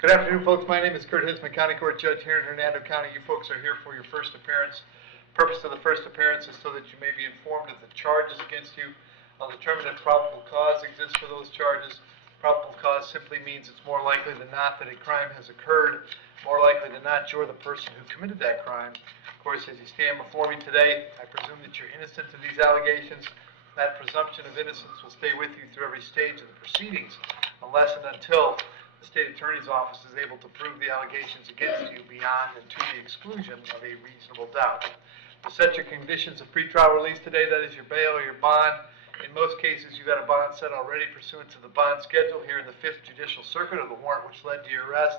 Good afternoon, folks. My name is Kurt Hitzemann, County Court Judge here in Hernando County. You folks are here for your first appearance. Purpose of the first appearance is so that you may be informed of the charges against you. I'll determine if probable cause exists for those charges. Probable cause simply means it's more likely than not that a crime has occurred. More likely than not, you're the person who committed that crime. Of course, as you stand before me today, I presume that you're innocent of these allegations. That presumption of innocence will stay with you through every stage of the proceedings, unless and until the State Attorney's Office is able to prove the allegations against you beyond and to the exclusion of a reasonable doubt. To set your conditions of pretrial release today, that is your bail or your bond. In most cases, you've got a bond set already pursuant to the bond schedule here in the 5th Judicial Circuit of the warrant which led to your arrest.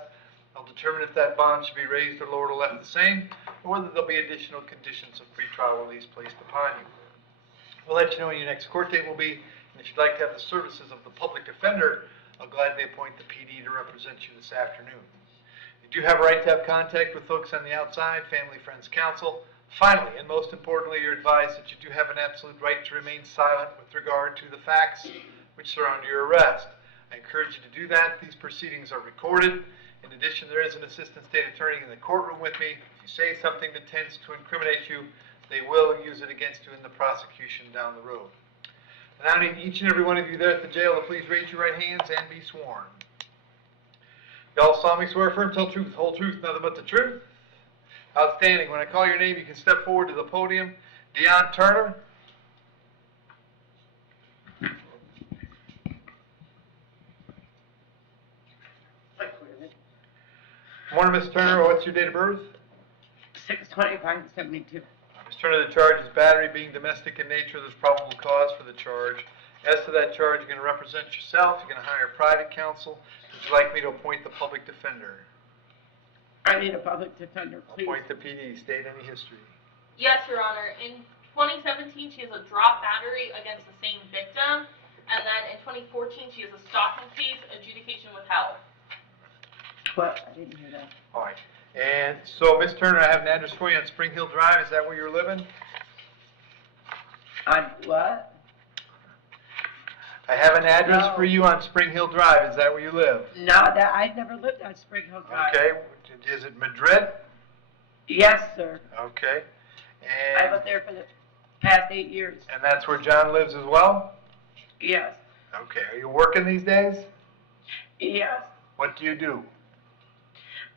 I'll determine if that bond should be raised or lowered or left the same, or whether there'll be additional conditions of pretrial release placed upon you. We'll let you know when your next court date will be, and if you'd like to have the services of the public defender, I'll gladly appoint the PD to represent you this afternoon. You do have a right to have contact with folks on the outside, family, friends, counsel. Finally, and most importantly, you're advised that you do have an absolute right to remain silent with regard to the facts which surround your arrest. I encourage you to do that. These proceedings are recorded. In addition, there is an assistant state attorney in the courtroom with me. If you say something that tends to incriminate you, they will use it against you in the prosecution down the road. And I need each and every one of you there at the jail to please raise your right hands and be sworn. Y'all solemnly swear affirm, tell truth, whole truth, nothing but the truth. Outstanding. When I call your name, you can step forward to the podium. Dionne Turner. Morning, Miss Turner. What's your date of birth? 6/25/72. Ms. Turner, the charge is battery. Being domestic in nature, there's probable cause for the charge. As to that charge, you're going to represent yourself. You're going to hire private counsel. Would you like me to appoint the public defender? I need a public defender, please. Appoint the PD. State any history. Yes, Your Honor. In 2017, she has a drop battery against the same victim, and then in 2014, she has a stalking case, adjudication withheld. What? I didn't hear that. All right. And so, Ms. Turner, I have an address for you on Spring Hill Drive. Is that where you're living? On what? I have an address for you on Spring Hill Drive. Is that where you live? No, I never lived on Spring Hill Drive. Okay. Is it Madrid? Yes, sir. Okay. I And, lived there for the past 8 years. and that's where John lives as well? Yes. Okay. Are you working these days? Yes. What do you do?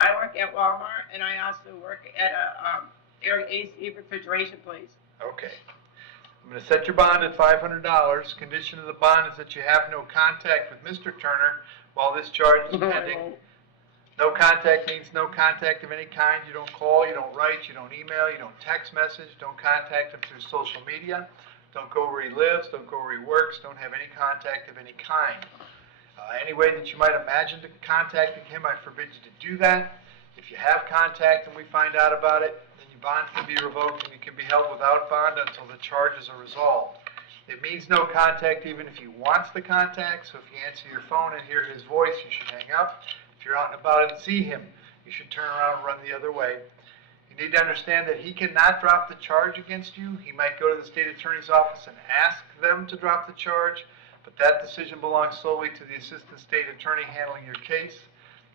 I work at Walmart, and I also work at a air AC refrigeration place. Okay. I'm going to set your bond at $500. Condition of the bond is that you have no contact with Mr. Turner while this charge is pending. No contact means no contact of any kind. You don't call, you don't write, you don't email, you don't text message, don't contact him through social media, don't go where he lives, don't go where he works, don't have any contact of any kind. Any way that you might imagine to contacting him, I forbid you to do that. If you have contact and we find out about it, then your bond can be revoked and you can be held without bond until the charges are resolved. It means no contact even if he wants the contact, so if you answer your phone and hear his voice, you should hang up. If you're out and about and see him, you should turn around and run the other way. You need to understand that he cannot drop the charge against you. He might go to the state attorney's office and ask them to drop the charge, but that decision belongs solely to the assistant state attorney handling your case.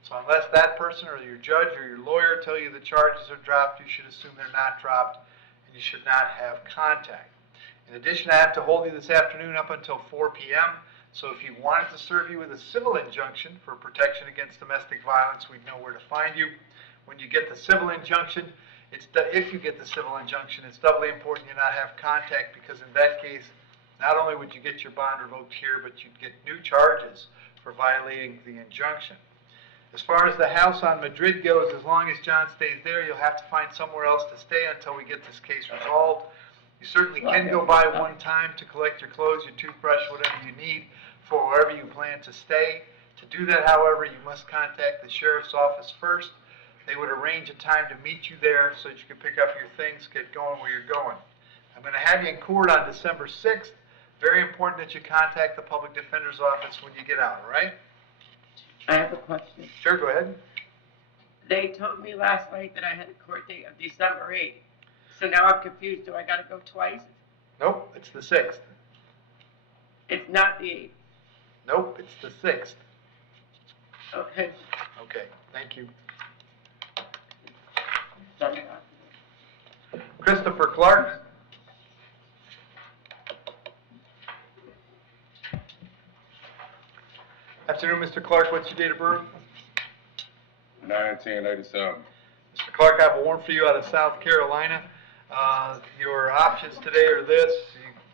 So unless that person or your judge or your lawyer tell you the charges are dropped, you should assume they're not dropped, and you should not have contact. In addition, I have to hold you this afternoon up until 4 p.m., so if you wanted to serve you with a civil injunction for protection against domestic violence, we'd know where to find you. When you get the civil injunction, if you get the civil injunction, it's doubly important you not have contact, because in that case, not only would you get your bond revoked here, but you'd get new charges for violating the injunction. As far as the house on Madrid goes, as long as John stays there, you'll have to find somewhere else to stay until we get this case resolved. You certainly can go by one time to collect your clothes, your toothbrush, whatever you need for wherever you plan to stay. To do that, however, you must contact the sheriff's office first. They would arrange a time to meet you there so that you can pick up your things, get going where you're going. I'm going to have you in court on December 6th. Very important that you contact the public defender's office when you get out, all right? I have a question. Sure, go ahead. They told me last night that I had a court date of December 8th. So now I'm confused. Do I got to go twice? Nope, it's the 6th. It's not the 8th. Nope, it's the 6th. Okay. Okay, thank you. Done it. Christopher Clark. Afternoon, Mr. Clark. What's your date of birth? 1987. Mr. Clark, I have a warrant for you out of South Carolina. Your options today are this.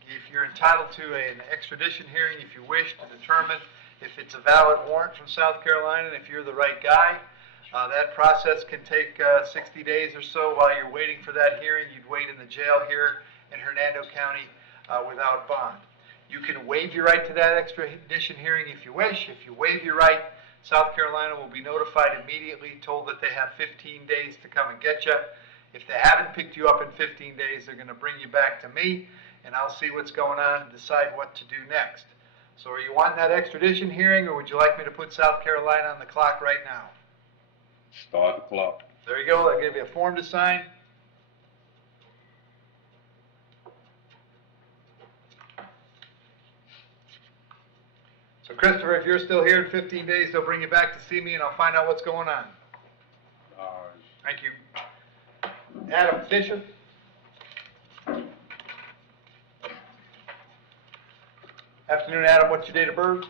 If you're entitled to an extradition hearing, if you wish to determine if it's a valid warrant from South Carolina, and if you're the right guy, that process can take 60 days or so. While you're waiting for that hearing, you'd wait in the jail here in Hernando County without bond. You can waive your right to that extradition hearing if you wish. If you waive your right, South Carolina will be notified immediately, told that they have 15 days to come and get you. If they haven't picked you up in 15 days, they're going to bring you back to me, and I'll see what's going on and decide what to do next. So are you wanting that extradition hearing, or would you like me to put South Carolina on the clock right now? Start the clock. There you go. I'll give you a form to sign. So Christopher, if you're still here in 15 days, they'll bring you back to see me, and I'll find out what's going on. Thank you. Adam Fisher. Afternoon, Adam. What's your date of birth?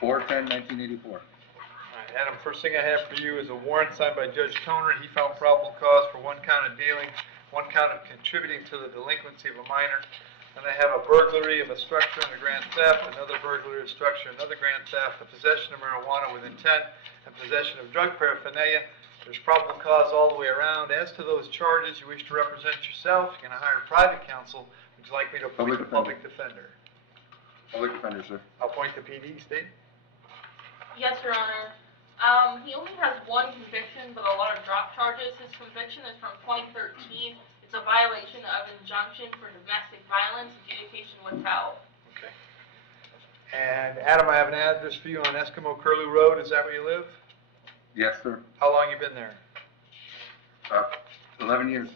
4/10/1984. All right, Adam, first thing I have for you is a warrant signed by Judge Turner. He found probable cause for one count of dealing, one count of contributing to the delinquency of a minor. And I have a burglary of a structure and a grand theft, another burglary of structure, another grand theft, a possession of marijuana with intent, and possession of drug paraphernalia. There's probable cause all the way around. As to those charges, you wish to represent yourself, you're going to hire private counsel. Would you like me to appoint the public defender? Public defender, sir. I'll appoint the PD, State. Yes, Your Honor. He only has one conviction, but a lot of drop charges. His conviction is from 2013. It's a violation of injunction for domestic violence, adjudication withheld. Okay. And Adam, I have an address for you on Eskimo Curlew Road. Is that where you live? Yes, sir. How long you been there? 11 years. Do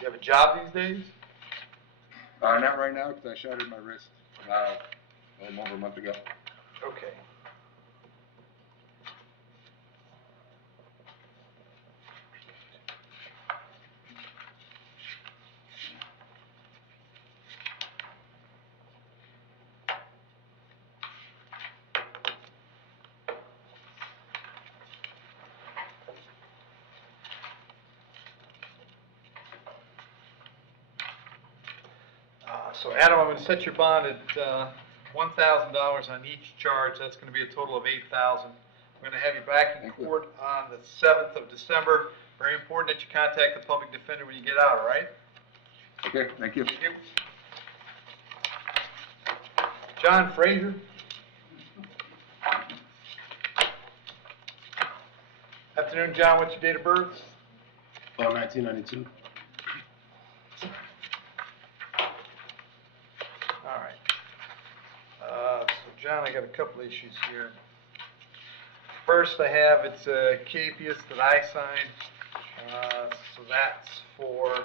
you have a job these days? Not right now, because I shattered my wrist about a little over a month ago. Okay. So Adam, I'm going to set your bond at $1,000 on each charge. That's going to be a total of $8,000. We're going to have you back in court on the 7th of December. Very important that you contact the public defender when you get out, all right? Okay, thank you. Thank you. John Frazier. Afternoon, John. What's your date of birth? 1992. All right. So John, I got a couple issues here. First, I have it's a capias that I signed. So that's for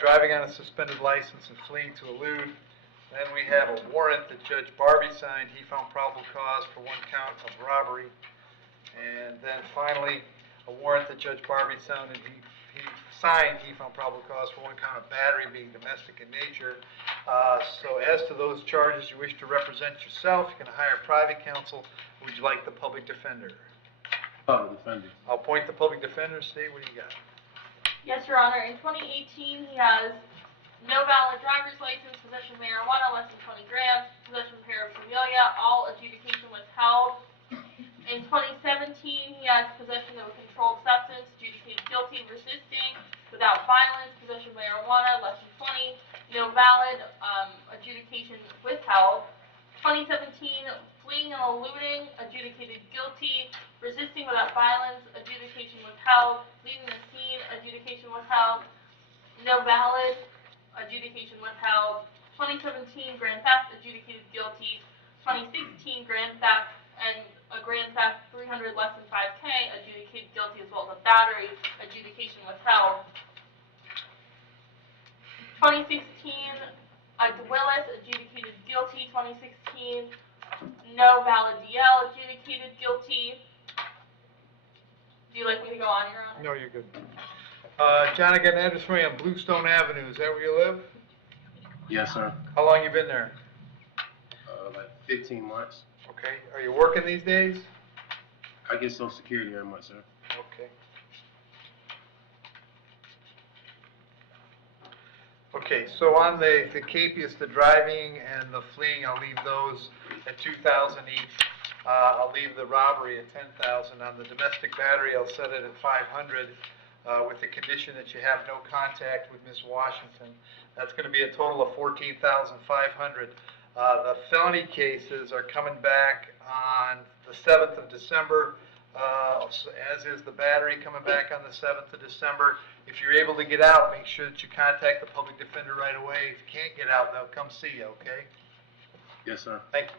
driving on a suspended license and fleeing to elude. Then we have a warrant that Judge Barbie signed. He found probable cause for one count of robbery. And then finally, a warrant that Judge Barbie signed, and he found probable cause for one count of battery being domestic in nature. So as to those charges, you wish to represent yourself, you can hire private counsel. Would you like the public defender? Public defender. I'll appoint the public defender. State, what do you got? Yes, Your Honor. In 2018, he has no valid driver's license, possession of marijuana less than 20 grams, possession of paraphernalia, all adjudication withheld. In 2017, he has possession of a controlled substance, adjudicated guilty, resisting, without violence, possession of marijuana less than 20, no valid, adjudication withheld. 2017, fleeing and eluding, adjudicated guilty, resisting without violence, adjudication withheld, leaving the scene, adjudication withheld, no valid, adjudication withheld. 2017, grand theft, adjudicated guilty. 2016, grand theft and a grand theft 300 less than 5K, adjudicated guilty, as well as a battery, adjudication withheld. 2016, Willis, adjudicated guilty. 2016, no valid DL, adjudicated guilty. on, Your Honor. No, you're good. John, I got an address for you on Bluestone Avenue. Is that where you live? Yes, sir. How long you been there? Like 15 months. Okay. Are you working these days? I get Social Security every month, sir. Okay. Okay, so on the capias, the driving and the fleeing, I'll leave those at 2,000 each. I'll leave the robbery at 10,000. On the domestic battery, I'll set it at 500, with the condition that you have no contact with Ms. Washington. That's gonna be a total of 14,500. The felony cases are coming back on the 7th of December, as is the battery coming back on the 7th of December. If you're able to get out, make sure that you contact the public defender right away. If you can't get out, they'll come see you, okay? Yes, sir. Thank you.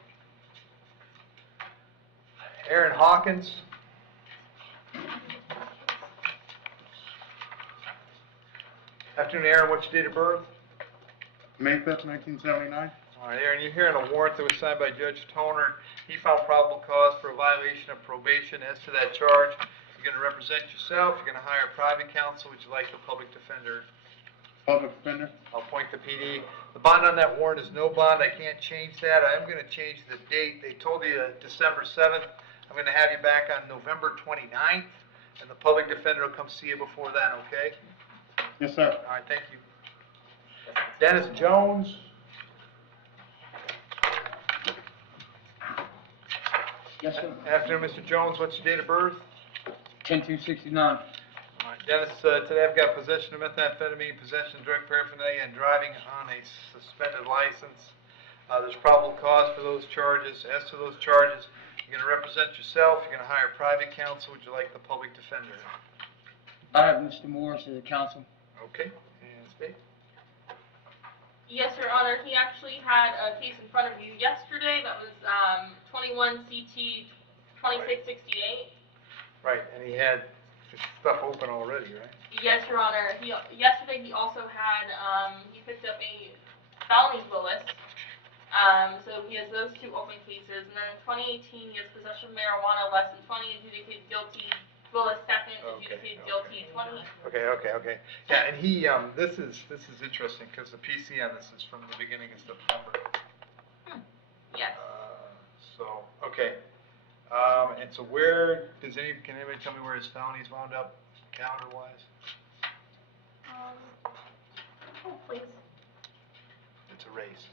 Aaron Hawkins. Afternoon, Aaron. What's your date of birth? May 5th, 1979. All right, Aaron, you're hearing a warrant that was signed by Judge Turner. He found probable cause for a violation of probation. As to that charge, you're going to represent yourself. You're going to hire private counsel. Would you like the public defender? Public defender. I'll appoint the PD. The bond on that warrant is no bond. I can't change that. I am going to change the date. They told you December 7th. I'm going to have you back on November 29th, and the public defender will come see you before then, okay? Yes, sir. All right, thank you. Dennis Jones. Yes, sir. Afternoon, Mr. Jones. What's your date of birth? 10-2-69. All right, Dennis, today I've got possession of methamphetamine, possession of drug paraphernalia, and driving on a suspended license. There's probable cause for those charges. As to those charges, you're going to represent yourself. You're going to hire private counsel. Would you like the public defender? I have Mr. Morris as a counsel. Okay, and state. Yes, Your Honor, he actually had a case in front of you yesterday that was 21 CT 2668. Right, and he had his stuff open already, right? Yes, Your Honor, yesterday he also had, he picked up a felony Willis. So he has those two open cases, and then in 2018, he has possession of marijuana less than 20, adjudicated guilty. Willis second, adjudicated guilty, 20. Okay. Yeah, and he, this is interesting, because the PC on this is from the beginning of September. Yes. So, okay. And so can anybody tell me where his felonies wound up, calendar-wise? Oh, please. It's a race.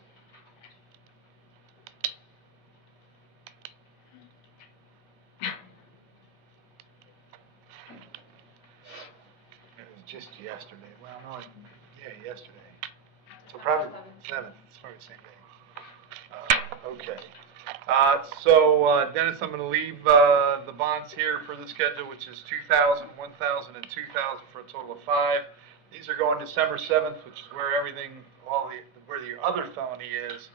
It was just yesterday. Well, no, yesterday. So probably 7th. It's probably the same day. Okay. Dennis, I'm going to leave the bonds here for the schedule, which is 2,000, 1,000, and 2,000 for a total of 5. These are going December 7th, which is where everything, where your other felony is.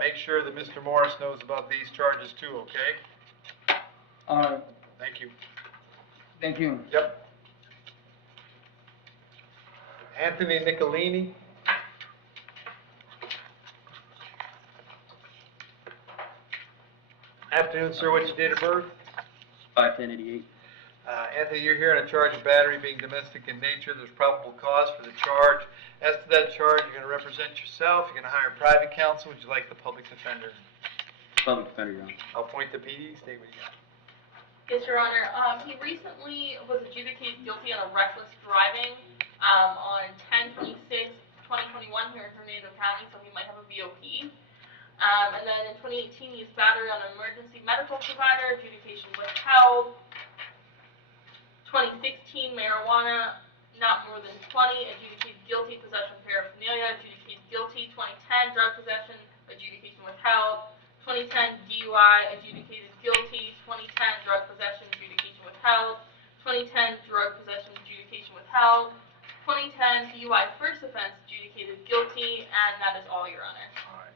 Make sure that Mr. Morris knows about these charges too, okay? All right. Thank you. Thank you. Yep. Anthony Nicolini. Afternoon, sir. What's your date of birth? 5-10-88. Anthony, you're here on a charge of battery being domestic in nature. There's probable cause for the charge. As to that charge, you're going to represent yourself. You're going to hire private counsel. Would you like the public defender? Public defender, Your Honor. I'll appoint the PD. Stay with you. Yes, Your Honor. He recently was adjudicated guilty on a reckless driving on 10/26/2021 here in Hernando County, so he might have a BOP. And then in 2018, he was battery on an emergency medical provider, adjudication withheld. 2016, marijuana, not more than 20, adjudicated guilty, possession of paraphernalia, adjudicated guilty. 2010, drug possession, adjudication withheld. 2010, DUI, adjudicated guilty. 2010, drug possession, adjudication withheld. 2010, drug possession, adjudication withheld. 2010, DUI first offense, adjudicated guilty, and that is all, Your Honor. All right.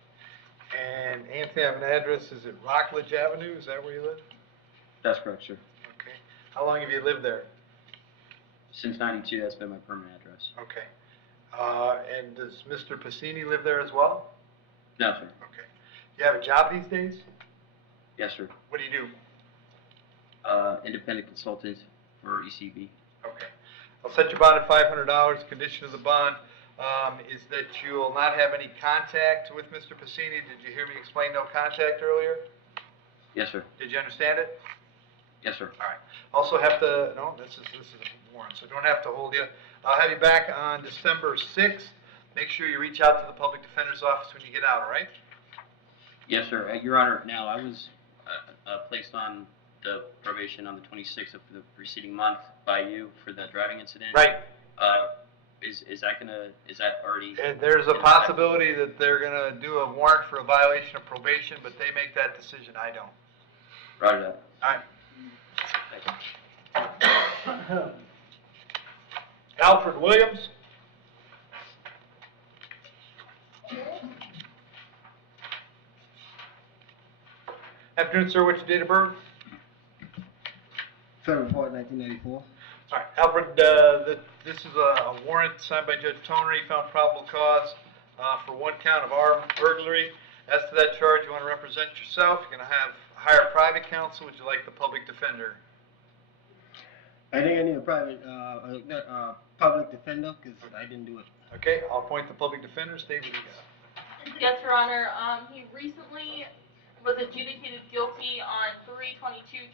And Anthony, I have an address. Is it Rockledge Avenue? Is that where you live? That's correct, sir. Okay. How long have you lived there? Since 92, that's been my permanent address. Okay. And does Mr. Pacini live there as well? No, sir. Okay. You have a job these days? Yes, sir. What do you do? Independent consultant for ECB. Okay. I'll set your bond at $500. Condition of the bond is that you will not have any contact with Mr. Pacini. Did you hear me explain no contact earlier? Yes, sir. Did you understand it? Yes, sir. All right. Also have to, no, this is a warrant, so don't have to hold you. I'll have you back on December 6th. Make sure you reach out to the public defender's office when you get out, all right? Yes, sir. Your Honor, now I was placed on the probation on the 26th of the preceding month by you for the driving incident. Right. Is that already? And there's a possibility that they're gonna do a warrant for a violation of probation, but they make that decision, I don't. Roger that. All right. Thank you. Alfred Williams. Afternoon, sir. What's your date of birth? February 4th, 1984. All right, Alfred, this is a warrant signed by Judge Turner. He found probable cause for one count of armed burglary. As to that charge, you want to represent yourself. You're going to hire private counsel. Would you like the public defender? I think I need a public defender because I didn't do it. Okay, I'll appoint the public defender. State what you got. Yes, Your Honor. He recently was adjudicated guilty on 3/22/21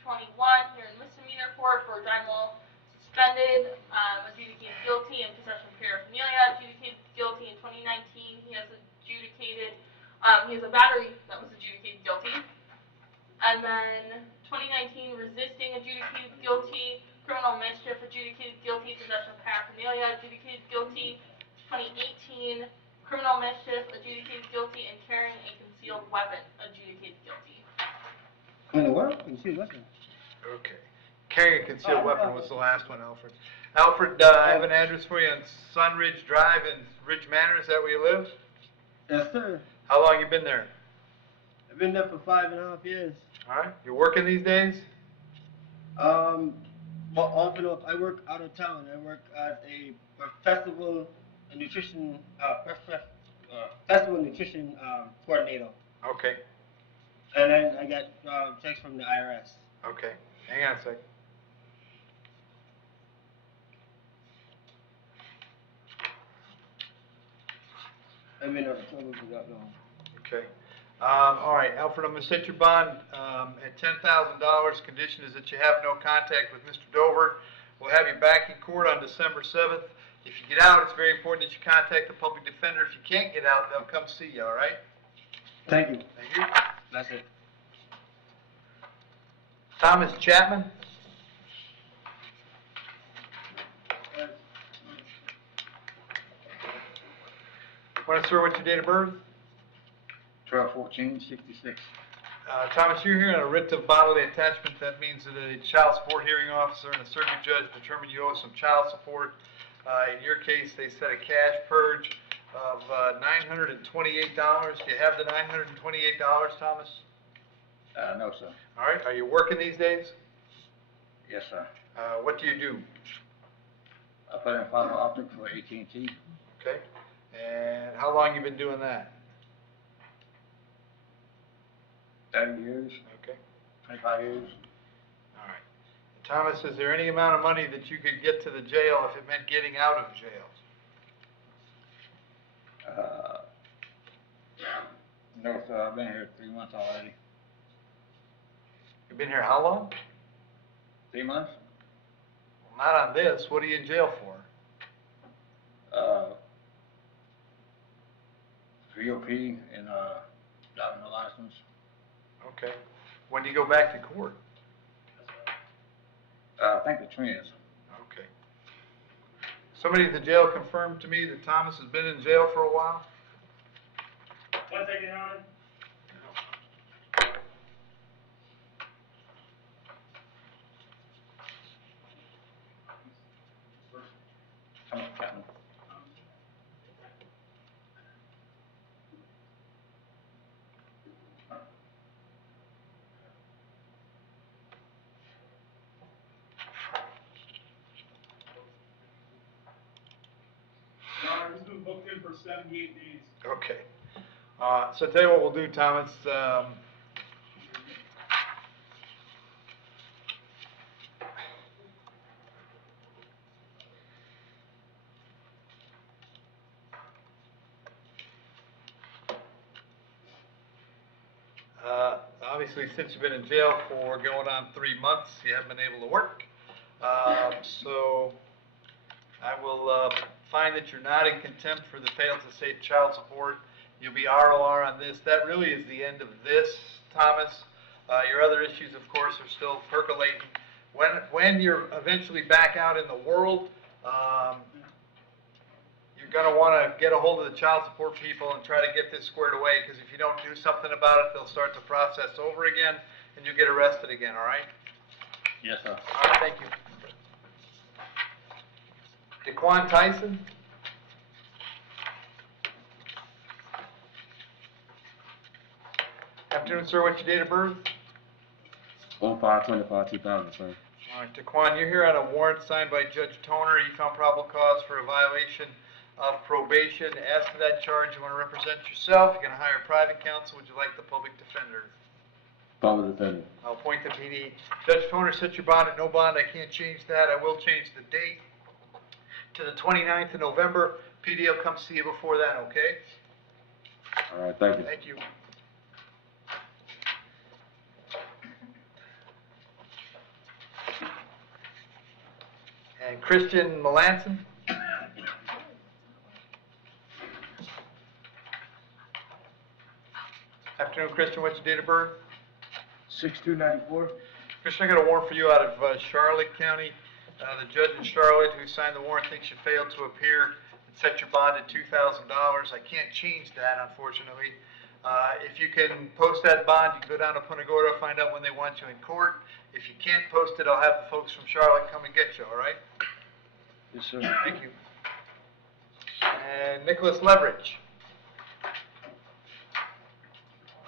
here in misdemeanor court for driving while suspended. Adjudicated guilty in possession of paraphernalia. Adjudicated guilty in 2019. He has a battery that was adjudicated guilty. And then 2019 resisting adjudicated guilty. Criminal mischief adjudicated guilty. Possession of paraphernalia adjudicated guilty. 2018 criminal mischief adjudicated guilty, and carrying a concealed weapon adjudicated guilty. In the world? Concealed weapon. Okay. Carrying a concealed weapon was the last one, Alfred. Alfred, I have an address for you on Sunridge Drive in Ridge Manor. Is that where you live? Yes, sir. How long you been there? I've been there for 5.5 years. All right. You're working these days? Well, off and off. I work out of town. I work as a festival nutrition coordinator. Okay. And then I get checks from the IRS. Okay. Hang on a sec. I've been on the total for that long. Okay. All right, Alfred, I'm going to set your bond at $10,000. Condition is that you have no contact with Mr. Dover. We'll have you back in court on December 7th. If you get out, it's very important that you contact the public defender. If you can't get out, they'll come see you, all right? Thank you. Thank you. That's it. Thomas Chapman. Want to swear what's your date of birth? 12/14/66. Thomas, you're here on a writ of bodily attachment. That means that a child support hearing officer and a circuit judge determined you owe some child support. In your case, they set a cash purge of $928. Do you have the $928, Thomas? No, sir. All right. Are you working these days? Yes, sir. What do you do? I put in fiber optic for AT&T. Okay. And how long you been doing that? 30 years, Okay. 25 years. All right. Thomas, is there any amount of money that you could get to the jail if it meant getting out of jail? No, sir. I've been here 3 months already. You've been here how long? 3 months? Well, not on this. What are you in jail for? VOP and driving a license. Okay. When do you go back to court? I think the twins. Okay. Somebody at the jail confirmed to me that Thomas has been in jail for a while? 1 second, Your Honor. Thomas Chapman. Your Honor, he's been booked in for 78 days. Okay. So tell you what we'll do, Thomas. Obviously, since you've been in jail for going on 3 months, you haven't been able to work. So I will find that you're not in contempt for the failed to state child support. You'll be ROR on this. That really is the end of this, Thomas. Your other issues, of course, are still percolating. When you're eventually back out in the world, you're going to want to get a hold of the child support people and try to get this squared away, because if you don't do something about it, they'll start the process over again, and you'll get arrested again, all right? Yes, sir. All right, thank you. Daquan Tyson? Afternoon, sir. What's your date of birth? 05/25/2000, sir. All right, Daquan, you're here on a warrant signed by Judge Turner. You found probable cause for a violation of probation. As to that charge, you want to represent yourself. You're going to hire private counsel. Would you like the public defender? Public defender. I'll appoint the PD. Judge Turner set your bond at no bond. I can't change that. I will change the date to the 29th of November. PD will come see you before then, okay? All right, thank you. Thank you. And Christian Malanson? Afternoon, Christian. What's your date of birth? 6294. Christian, I got a warrant for you out of Charlotte County. The judge in Charlotte who signed the warrant thinks you failed to appear and set your bond at $2,000. I can't change that, unfortunately. If you can post that bond, you can go down to Punta Gorda, find out when they want you in court. If you can't post it, I'll have the folks from Charlotte come and get you, all right? Yes, sir. Thank you. And Nicholas Leverage.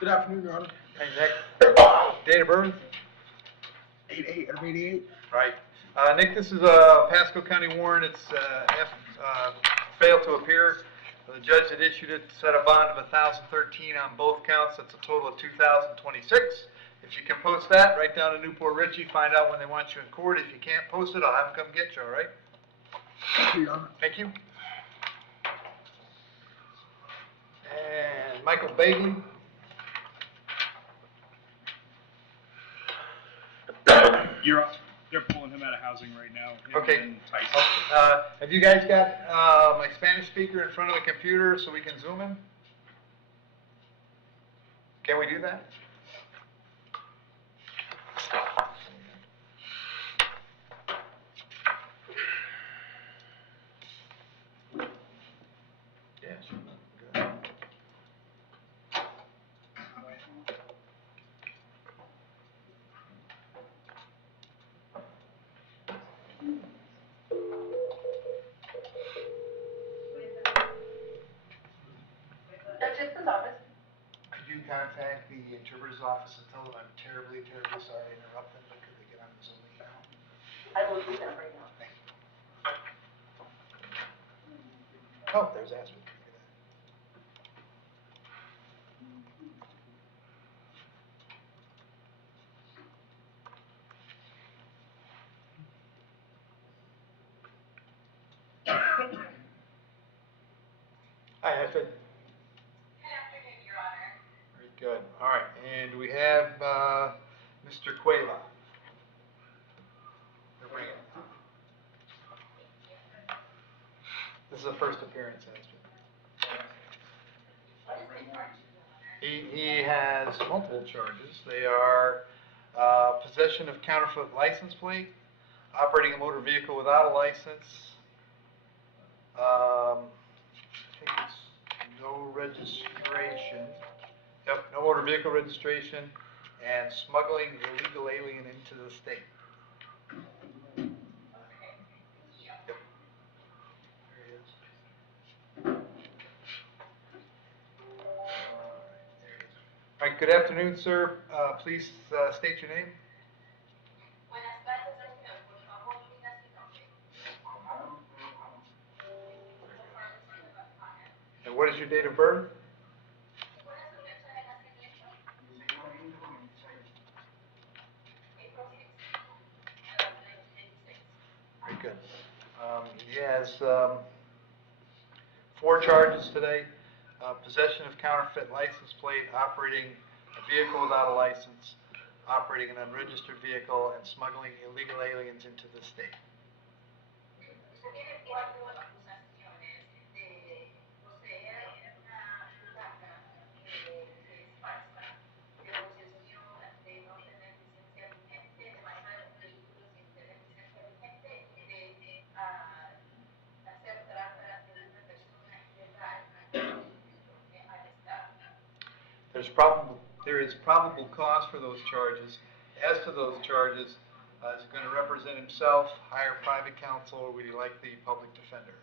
Good afternoon, Your Honor. Hey, Nick. Date of birth? 88/88. Right. Nick, this is a Pasco County warrant. It's failed to appear. The judge that issued it set a bond of $1,013 on both counts. That's a total of $2,026. If you can post that, write down to Newport Richie, find out when they want you in court. If you can't post it, I'll have them come get you, all right? Thank you, Your Honor. Thank you. And Michael Bagley. They're pulling him out of housing right now. him Okay. and Tyson. Have you guys got my Spanish speaker in front of the computer so we can zoom in? Can we do that? Yeah, sure. Good. Could you contact the interpreter's office and tell them I'm terribly, terribly sorry to interrupt them, but could they get on the Zoom meeting now? I will do that right now. Thank you. Oh, there's Astrid. Look at that. Hi, Astrid. Good afternoon, Your Honor. Very good. All right, and we have Mr. Cuellar. This is the first appearance, Astrid. He has multiple charges. They are possession of counterfeit license plate, operating a motor vehicle without a license. I think it's no registration. Yep, no motor vehicle registration, and smuggling illegal alien into the state. Yep. There he is. All right, good afternoon, sir. Please state your name. And what is your date of birth? Very good. He has 4 charges today. Possession of counterfeit license plate, operating a vehicle without a license, operating an unregistered vehicle, and smuggling illegal aliens into the state. Usted tiene 4 acusaciones de poseer una placa que es falsa, de posesión de no tener licencia vigente, de manejar un vehículo sin tener licencia vigente y de hacer trata de una persona ilegal al Estado. There is probable cause for those charges. As to those charges, is he going to represent himself, hire private counsel, or would he like the public defender?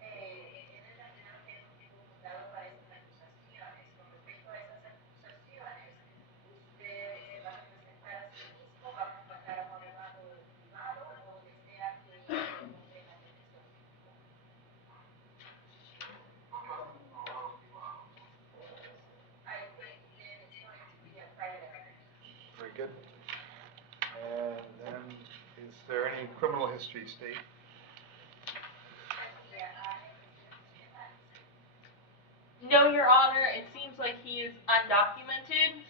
Tiene determinado que es un tipo fundado para esas acusaciones. Con respecto a esas acusaciones, usted se va a representar a sí mismo, va a contratar a un abogado privado o desea que le compre la defensor público. I think then it's going to be a private attorney. Very good. And then, is there any criminal history, State? No, Your Honor, it seems like he is undocumented.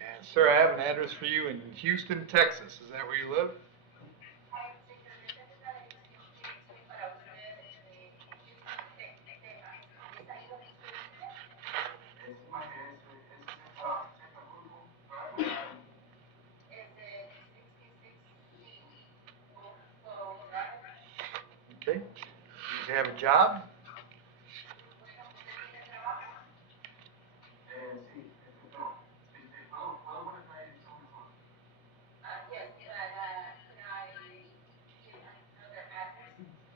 And sir, I have an address for you in Houston, Texas. Is that where you live? Okay. Do you have a job?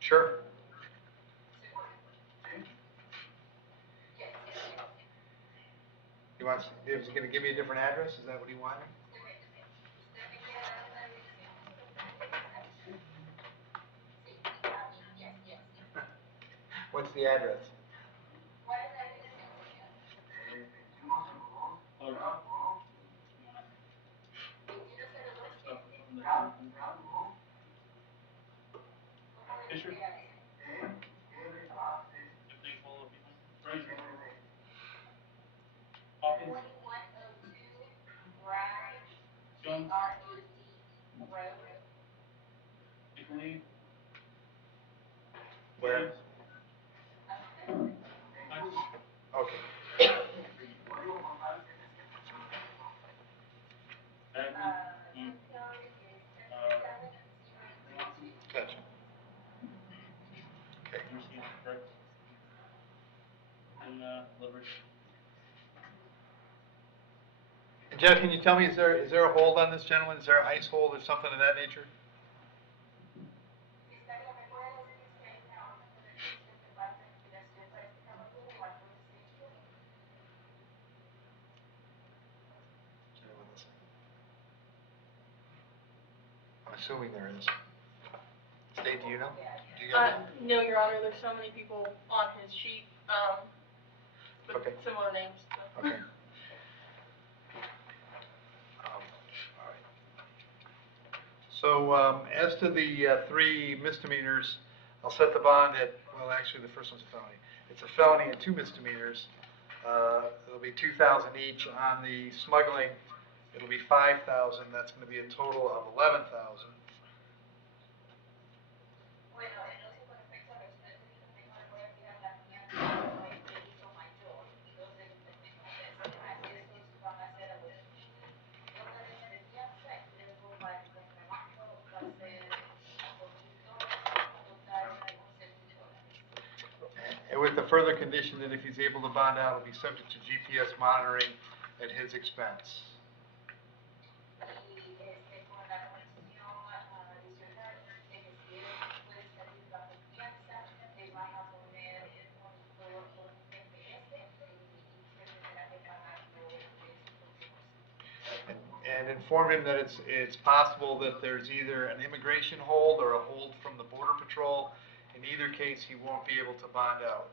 Sure. Is he going to give me a different address? Is that what he wanted? What's the address? Hawkins. Jones. Nicolini. Where? Okay. Gotcha. Okay. And Livers. Jeff, can you tell me, is there a hold on this gentleman? Is there an ice hold or something of that nature? I'm assuming there is. State, do you know? Do you guys know? No, Your Honor, there's so many people on his sheet, with Okay. similar names. So. Okay. All right. So, as to the 3 misdemeanors, I'll set the bond at, well, actually, the first one's a felony. It's a felony and 2 misdemeanors. It'll be $2,000 each. On the smuggling, it'll be $5,000. That's going to be a total of $11,000. And with the further condition that if he's able to bond out, it'll be subject to GPS monitoring at his expense. And inform him that it's possible that there's either an immigration hold or a hold from the Border Patrol. In either case, he won't be able to bond out.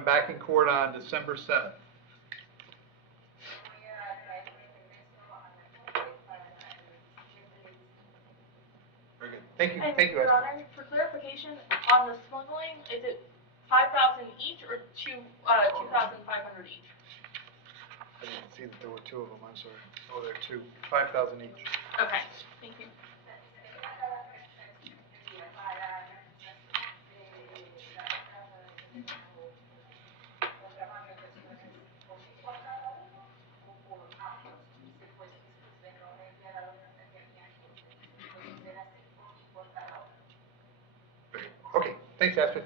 come back in court on December 7th. Voy a traer de regreso a la corte para el siguiente. Very good. Thank you, And thank you, Your Esther. Honor, for clarification, on the smuggling, is it 5,000 each or 2,500 each? I didn't see that there were two of them, I'm sorry. Oh, there are two, 5,000 each. Okay, thank you. Okay, thanks, Astrid.